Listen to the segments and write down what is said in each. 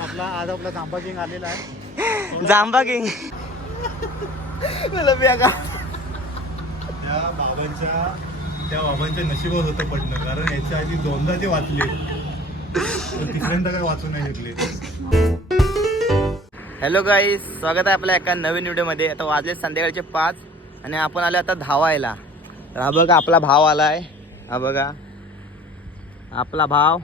आज आपला आज आपला जांबा किंग आलेला आहे. जांबा किंग. त्या बाबांच्या त्या बाबांच्या नशिबात होतं पडणं कारण याच्या आधी दोनदा ते वाचले. तिसऱ्यांदा काय वाचून नाही घेतले हॅलो गाईस स्वागत आहे आपल्या एका नवीन व्हिडिओमध्ये. आता वाजले संध्याकाळचे पाच आणि आपण आलो आता धावायला. हा बघा आपला भाव आलाय. हा बघा. आपला भाव.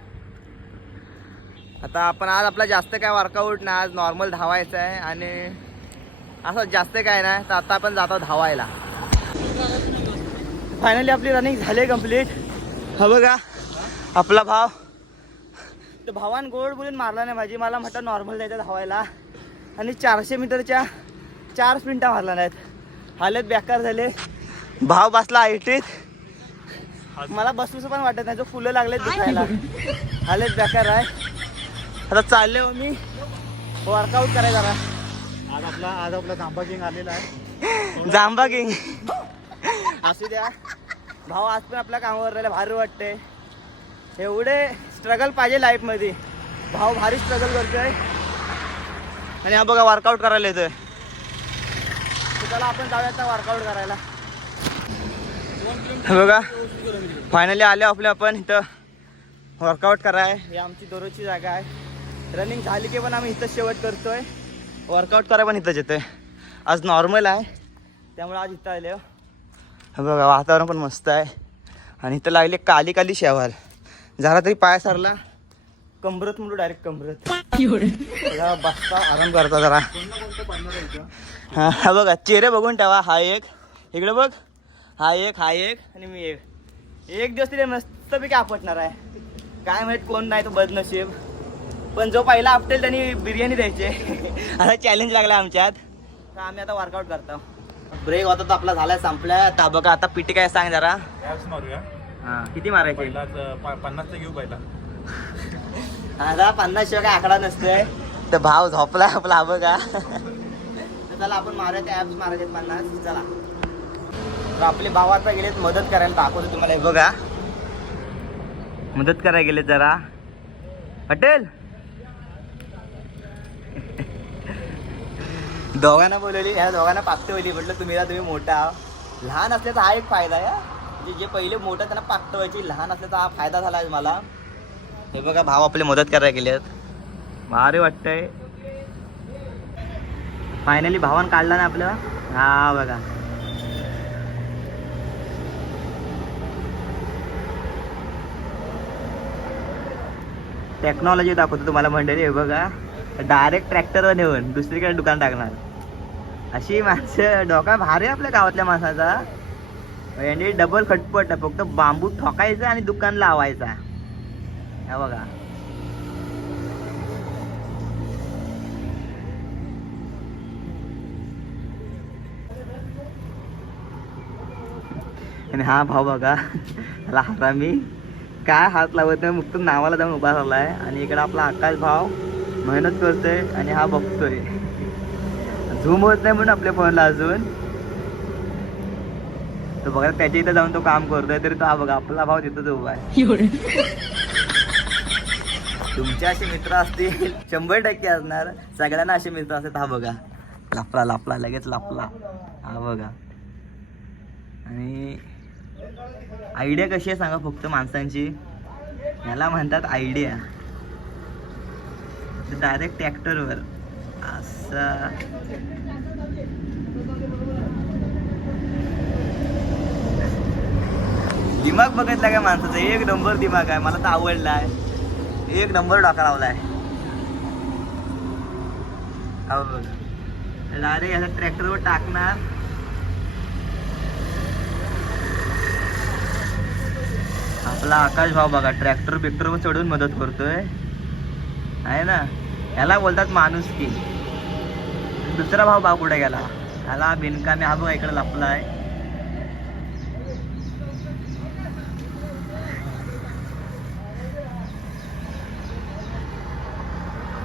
आता आपण आज आपला जास्त काय वर्कआउट नाही आज नॉर्मल धावायचं आहे आणि असं जास्त काय नाही तर आता आपण जातो धावायला. फायनली आपली रनिंग झाली कंप्लीट हा बघा आपला भाव. तर भावान गोड बोलून मारला नाही माझी मला म्हटलं नॉर्मल जायचं धावायला. आणि चारशे मीटरच्या चार स्प्रिंटा मारल्या नाहीत. हालत बेकार झाले. भाव बसला आयटीत. मला बसूच पण वाटत नाही जो फुलं लागले दिसायला. हालत बेकार आहे. आता चालले हो मी. वर्कआउट करायला जरा. आज आपला आज आपला जांबा किंग आलेला आहे. जांबा किंग असू द्या. भाऊ आज पण आपल्या कामावर राहिला भारी वाटते एवढे स्ट्रगल पाहिजे लाईफमध्ये भाऊ भारी स्ट्रगल करतोय. आणि हा बघा वर्कआउट करायला येतोय. तर चला आपण जाऊया वर्कआउट करायला. हे बघा फायनली आले आपले आपण इथं. वर्कआउट कराय. ही आमची दररोजची जागा आहे. रनिंग झाली की पण आम्ही इथं शेवट करतोय. वर्कआउट करायला पण इथंच येतोय. आज नॉर्मल आहे. त्यामुळे आज इथं आले हो. बघा वातावरण पण मस्त आहे. आणि इथं लागले काली काली शेवाल जरा तरी पाय सरला. कमरत म्हणून डायरेक्ट कमरत. बसता आराम करता जरा. हा बघा चेहरे बघून ठेवा. हा एक. इकडे बघ. हा एक हा एक आणि मी एक. एक दिवस तिथे मस्तपैकी आपटणार आहे. काय माहीत कोण नाही तो बदनशीब. पण जो पहिला आपटेल त्यांनी बिर्याणी द्यायचे. आता चॅलेंज लागला आमच्यात. तर आम्ही आता वर्कआउट करतो. ब्रेक होता तो आपला झालाय संपलाय. आता बघा आता पिटी काय सांग जरा. मारूया. हा किती मारायचे? पन्नासचा घेऊ पहिला. आता पन्नास शिवाय काय आकडा नसतोय. तर भाव झोपला आपला हा बघा. तर चला आपण मारायचे ऍप्स मारायचे पन्नास. चला. तर आपले भाव आता गेलेत मदत करायला दाखवतो तुम्हाला. हे बघा. मदत करायला गेलेत जरा. पटेल दोघांना बोलवली ह्या दोघांना पाकते होती म्हटलं तुम्ही तुम्ही मोठा लहान असल्याचा हा एक फायदा आहे म्हणजे जे पहिले मोठं त्यांना पाकतं व्हायची लहान असल्याचा हा फायदा झाला आहे मला. हे बघा भाव आपले मदत करायला गेले आहेत. भारी वाटतंय. फायनली भावान काढला ना आपलं? हा बघा. टेक्नॉलॉजी दाखवतो तुम्हाला मंडळी हे बघा. डायरेक्ट ट्रॅक्टरवर नेऊन दुसरीकडे दुकान टाकणार. अशी माणसं डोका भारी आपल्या गावातल्या माणसाचा. यांनी डबल खटपट फक्त बांबू ठोकायचा आणि दुकान लावायचा. हा बघा. आणि हा भाऊ बघा त्याला मी काय हात लावत नाही मुक्त नावाला जाऊन उभा झालाय आणि इकडे आपला आकाश भाव मेहनत करतोय आणि हा बघतोय. झूम होत नाही म्हणून आपल्या फोनला अजून. तो बघा त्याच्या इथं जाऊन तो काम करतोय तरी तो हा बघा आपला भाव तिथंच उभा आहे. तुमचे असे मित्र असतील शंभर टक्के असणार. सगळ्यांना असे मित्र असतात हा बघा. लापला लापला लगेच लापला. हा बघा. आणि आयडिया कशी आहे सांगा फक्त माणसांची? याला म्हणतात आयडिया. डायरेक्ट ट्रॅक्टरवर असा. दिमाग बघितला काय माणसाचा? एक नंबर दिमाग आहे. मला तर आवडला आहे एक नंबर डोका लावलाय. हो डायरेक्ट याचा ट्रॅक्टरवर टाकणार. आपला आकाश भाऊ बघा ट्रॅक्टर बिक्टरवर चढून मदत करतोय. आहे ना? याला बोलतात माणूस की. दुसरा भाव भाव कुठे गेला? ह्याला बिनकामी हा बघा इकडे लपलाय.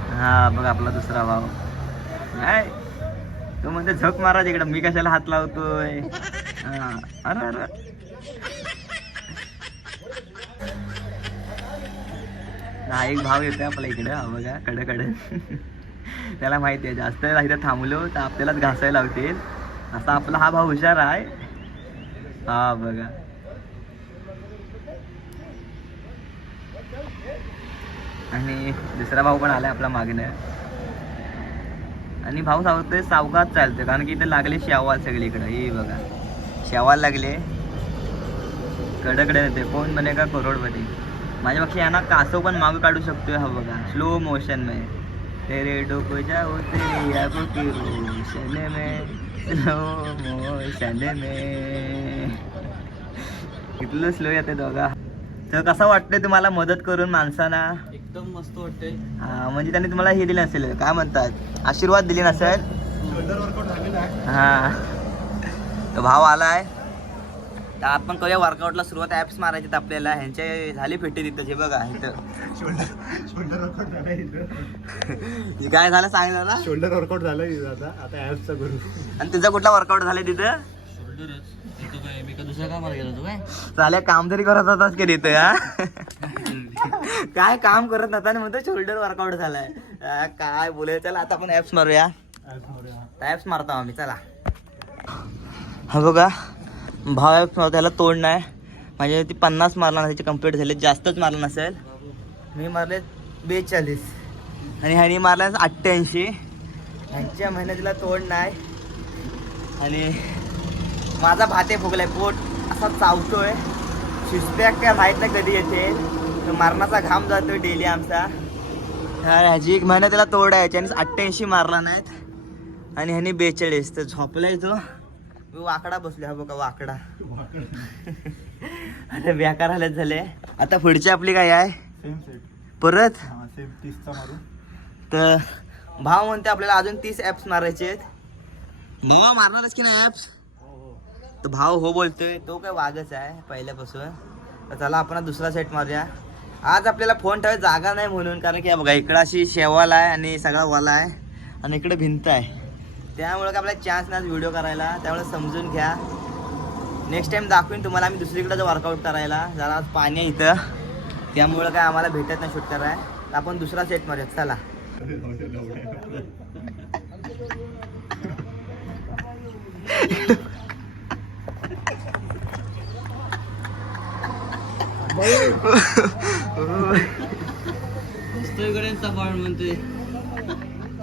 हा बघ आपला दुसरा भाव नाही. तो म्हणते झक मारा इकडं मी कशाला हात लावतोय? हा. अरे अरे. हा एक भाव येतोय आपल्या इकडं. हा बघा कडे कडे त्याला माहिती आहे जास्त इथं थांबलो तर आपल्यालाच घासायला लावतील असा आपला हा भाव हुशार आहे. हा बघा. आणि दुसरा भाऊ पण आलाय आपला मागणं आणि भाऊ सांगतोय सावकात चालतोय कारण की इथे लागले शेवाल सगळीकडे. इकडं हे बघा. शेवाल लागले. कडकडे येते कोण बने का करोडपती? माझ्यापेक्षा यांना कासव पण मागं काढू शकतोय हा बघा. स्लो मोशन में तेरे डोको जाओ तेरी आंखों की रोशनी में स्लो मोशन में कितलं स्लो येते दोघा. तर कसं वाटतंय तुम्हाला मदत करून माणसांना? एकदम मस्त वाटतंय. हा म्हणजे त्यांनी तुम्हाला हे दिले नसेल काय म्हणतात? आशीर्वाद दिले नसेल? हा. तर भाव आलाय. तर आपण करूया वर्कआउटला सुरुवात. ॲप्स मारायचे आपल्याला. ह्यांचे झाले फिटे तिथं. हे बघा इथं. शोल्डर शोल्डर वर्कआउट झालं इथं. हे काय झालं सांगितलं ना शोल्डर वर्कआउट झालं इथं आता. आता ॲप्सचा करू. आणि तुझा कुठला वर्कआउट झाले तिथं? चालेल काम तरी करत होतास की तिथं हा? काय काम करत नव्हता आणि म्हणतो शोल्डर वर्कआउट झालाय. काय बोलाय चला आता आपण ॲप्स मारूया. ॲप्स मारूया. ॲप्स मारतो आम्ही चला. हा बघा. भाव मारतो त्याला तोड नाही. माझे ती पन्नास मारला नाही त्याचे कंप्लीट झाले. जास्तच मारला नसेल मी मारले बेचाळीस. आणि ह्यानी मारला अठ्ठ्याऐंशी. ह्यांच्या मेहनतीला तोड नाही. आणि माझा भाते फुगलाय पोट असा चावतोय. शिस्पॅक काय माहीत नाही कधी येते. तर मारणाचा घाम जातोय डेली आमचा. तर ह्याची एक मेहनतीला तोड आहे. ह्याच्याने अठ्ठ्याऐंशी मारला नाहीत. आणि ह्यानी बेचाळीस. तर झोपलाय तो. मी वाकडा बसलो हा बघा वाकडा. आता बेकार हालत झाले आता पुढची आपली काय आहे? सेम सेट परत? हां सेम तीसचा मारू. तर भाव म्हणते आपल्याला अजून तीस ॲप्स मारायचे आहेत. भावा मारणारच की नाही ॲप्स तर भाव हो बोलतोय तो काय वागच आहे पहिल्यापासून. तर चला आपण दुसरा सेट मारूया. आज आपल्याला फोन ठेवायला जागा नाही म्हणून कारण की हा बघा इकडं अशी शेवाल आहे आणि सगळा वाला आहे. आणि इकडे भिंत आहे. त्यामुळे काय आपल्याला चान्स नाही व्हिडिओ करायला. त्यामुळे समजून घ्या. नेक्स्ट टाइम दाखवीन तुम्हाला आम्ही दुसरीकडे जर वर्कआउट करायला. जरा आज पाणी आहे इथं. त्यामुळं काय आम्हाला भेटत नाही शूट करायला. तर आपण दुसरा सेट मारूया चला. मस्त इकडे म्हणतोय.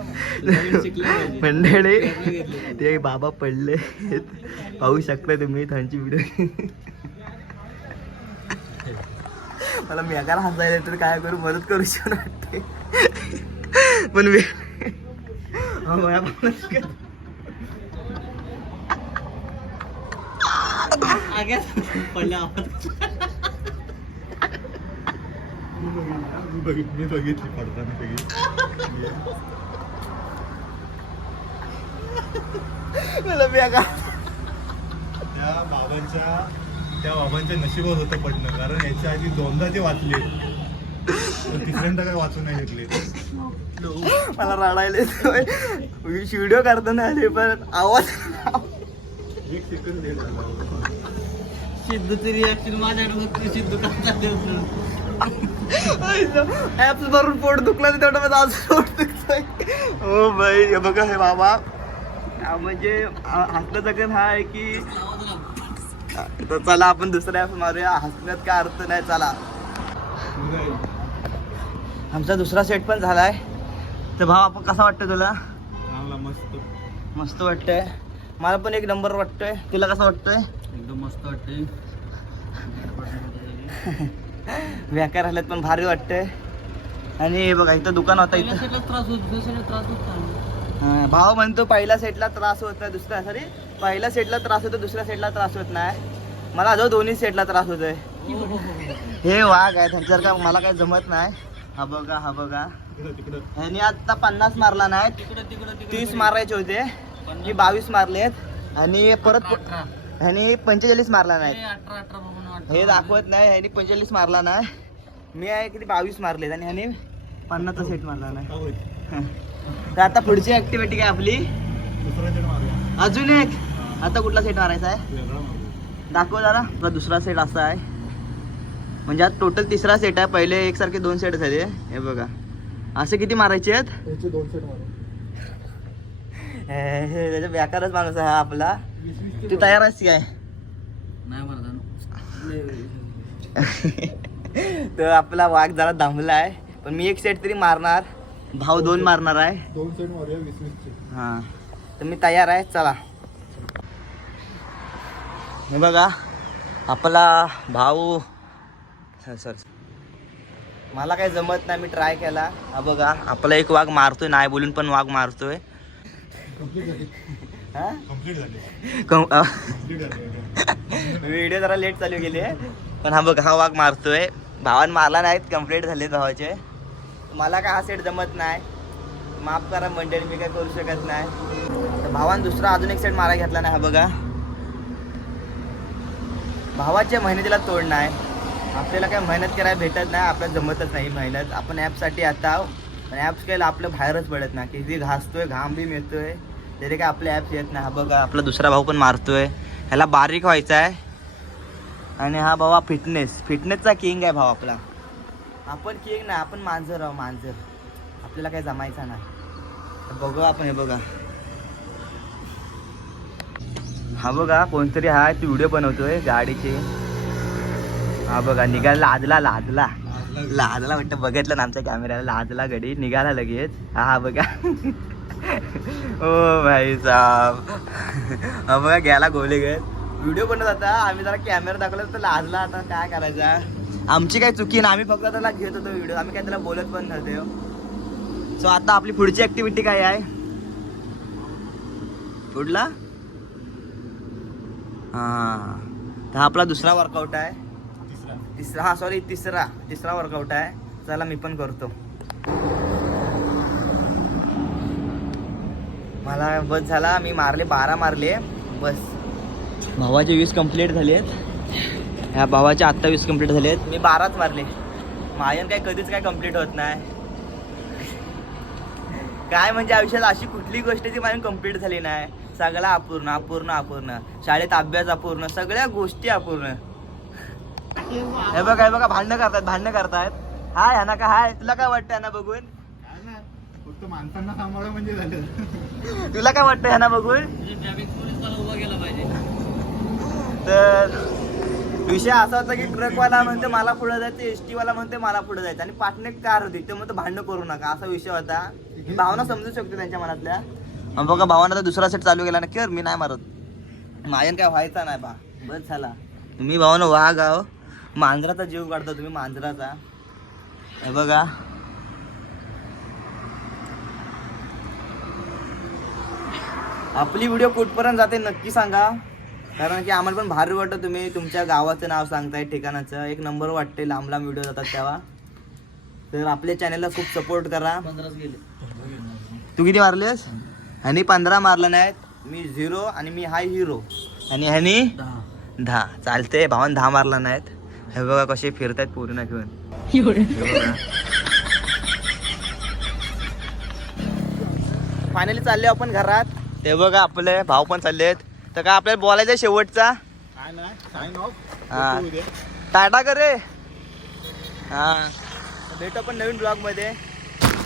मंडळी. ते बाबा पडले पाहू शकता तुम्ही त्यांची व्हिडिओ मला मेगाला हसायला तर काय करू? मदत करू शकत वाटते पण पडल्या. मी बघित मी बघितली पडताना मला मेगा त्या बाबांच्या त्या बाबांच्या नशिबात होतं पडणं कारण याच्या आधी दोनदा ते वाचले. तर तिसऱ्यांदा काय वाचू नाही शकले मला रडायला व्हिडिओ करताना आले पण आवाज एक सेकंद लेट झाला सिद्धूची रिॲक्शन माझ्याकडे बघते सिद्धू का चालले होतं? ऍप्स भरून पोट दुखलं तर तेवढं माझं आज पोट दुखतोय हो बाई हे बघा हे बाबा. म्हणजे हसलं जगन हा आहे की तर चला आपण दुसऱ्या ऍप मारूया. हसण्यात काय अर्थ नाही चला. आमचा दुसरा सेट पण झालाय. तर भाव आपण कसा वाटतं तुला? मस्त. मस्त वाटतंय. मला पण एक नंबर वाटतोय. तुला कसं वाटतंय? एकदम मस्त वाटतंय. व्याकार आल्यात पण भारी वाटतंय. आणि हे बघा इथं दुकान होतं इथं. त्रास होत त्रास होत भाव म्हणतो पहिल्या सेटला त्रास होत नाही दुसऱ्या सॉरी पहिल्या सेटला त्रास होतो दुसऱ्या सेटला त्रास होत नाही. मला जो दोन्ही सेटला त्रास होतोय. हो, वाघ आहे त्यांच्यावर का मला काही जमत नाही. हा बघा हा बघा. ह्यानी आता पन्नास मारला नाही तिकडं तिकडं तिकडं तीस मारायचे होते. मी बावीस मारलेत. आणि परत ह्यानी पंचेचाळीस मारला नाही. हे. हे दाखवत नाही ह्यानी पंचेचाळीस मारला नाही. मी आहे किती बावीस मारलेत आणि ह्याने पन्नासचा सेट मारला नाही. तर आता पुढची ऍक्टिव्हिटी काय आपली? अजून एक? आता कुठला सेट मारायचा आहे? दाखव जरा. दुसरा सेट असा आहे. म्हणजे आज टोटल तिसरा सेट आहे. पहिले एकसारखे दोन सेट झाले. हे बघा. असे किती मारायचे आहेत? याचे दोन सेट मारू. त्याच्या बेकारच माणूस आहे हा आपला. तू तयार आहेस काय? नाही तर आपला वाघ जरा दमला आहे पण मी एक सेट तरी मारणार. भाऊ दोन मारणार आहे. दोन सेट मारूया वीस वीसचे हा. तर मी तयार आहे चला. हे बघा आपला भाऊ सर मला काही जमत नाही मी ट्राय केला. हा बघा आपला एक वाघ मारतोय नाही बोलून पण वाघ मारतोय. हा? व्हिडिओ जरा लेट चालू गेली पण हा बघ हा वाघ मारतोय. भावान मारला नाहीत कंप्लीट झाले भावाचे. मला काय हा सेट जमत नाही. माफ करा मंडळी मी काय करू शकत नाही. तर भावान दुसरा अजून एक सेट मारा घेतला नाही हा बघा. भावाच्या मेहनतीला तोड नाही. आपल्याला काय मेहनत करायला भेटत नाही आपल्याला जमतच नाही मेहनत. आपण ॲपसाठी आता पण ॲप्स केलं आपलं बाहेरच पडत नाही. किती घासतोय घाम बी मिळतोय. तरी काय आपले ॲप्स येत नाही. हा बघा आपला दुसरा भाऊ पण मारतोय. ह्याला बारीक व्हायचा आहे आणि हा भावा फिटनेस फिटनेसचा किंग आहे भाऊ आपला. आपण किंग नाही आपण मांजर आहो मांजर. आपल्याला काही जमायचा नाही. बघू आपण हे बघा. हा बघा कोणतरी हा तू व्हिडिओ बनवतोय गाडीचे. हा बघा निघाला लादला लादला. लादला वाटतं बघितलं ना आमच्या कॅमेऱ्याला लादला गडी निघाला लगेच. हा बघा. ओ भाई साहेब हा बघा गेला गोले गत व्हिडिओ बनवत आता आम्ही जरा कॅमेरा दाखवला तर लाजला आता काय करायचा? आमची काही चुकी ना आम्ही फक्त त्याला घेत होतो व्हिडिओ आम्ही काय त्याला बोलत पण नव्हते सो आता आपली पुढची ऍक्टिव्हिटी काय आहे? पुढला? हा. तर हा आपला दुसरा वर्कआउट आहे. तिसरा. तिसरा हा सॉरी तिसरा. तिसरा वर्कआउट आहे. चला मी पण करतो. मला बस झाला मी मारले बारा मारले. बस. भावाचे वीस कंप्लीट झाले आहेत ह्या भावाचे आत्ता वीस कंप्लीट झाले आहेत. मी बाराच मारले. मायन काय कधीच काय कंप्लीट होत नाही. काय म्हणजे आयुष्यात अशी कुठली गोष्ट जी माझी कंप्लीट झाली नाही? सगळा अपूर्ण अपूर्ण अपूर्ण. शाळेत अभ्यास अपूर्ण. सगळ्या गोष्टी अपूर्ण. हे बघा हे बघा भांडणं करतायत भांडणं करतायत. हाय ह्याना काय हाय तुला काय वाटतं ह्याना बघून? काय नाही. फक्त माणसांना सांभाळा म्हणजे झालं. तुला काय वाटतं ह्याना बघून? पाहिजे. तर विषय असा होता की ट्रकवाला म्हणते मला पुढे जायचं एस वाला म्हणते मला पुढे जायचं आणि पाठने कार होती ते म्हणतो भांडण करू नका असा विषय होता. भावना समजू शकते त्यांच्या मनातल्या. बघा भावानं दुसरा सेट चालू केला ना कर मी नाही मारत. मायन काय व्हायचा नाही बा. बस झाला. तुम्ही भावानं वाघ आहो. मांजराचा जीव काढता तुम्ही मांजराचा. हे बघा. आपली व्हिडिओ कुठपर्यंत जाते नक्की सांगा. कारण की आम्हाला पण भारी वाटतं तुम्ही तुमच्या गावाचं नाव सांगताय ठिकाणाचं. एक नंबर वाटते लांब लांब व्हिडिओ जातात तेव्हा. तर आपल्या चॅनलला खूप सपोर्ट करा. तू किती मारलेस? ह्यानी पंधरा मारलं नाहीत. मी झिरो आणि मी हाय हिरो आणि ह्यानी? दहा. चालते भावान दहा मारला नाहीत. हे बघा कसे फिरतायत पूर्ण घेऊन. फायनली चालले आपण घरात. ते बघा आपले भाऊ पण चाललेत. तर काय आपल्याला बोलायचं आहे शेवटचा? काय नाही साईन ऑफ हा. उद्या. टाटा कर रे. हा. भेटू आपण नवीन ब्लॉगमध्ये.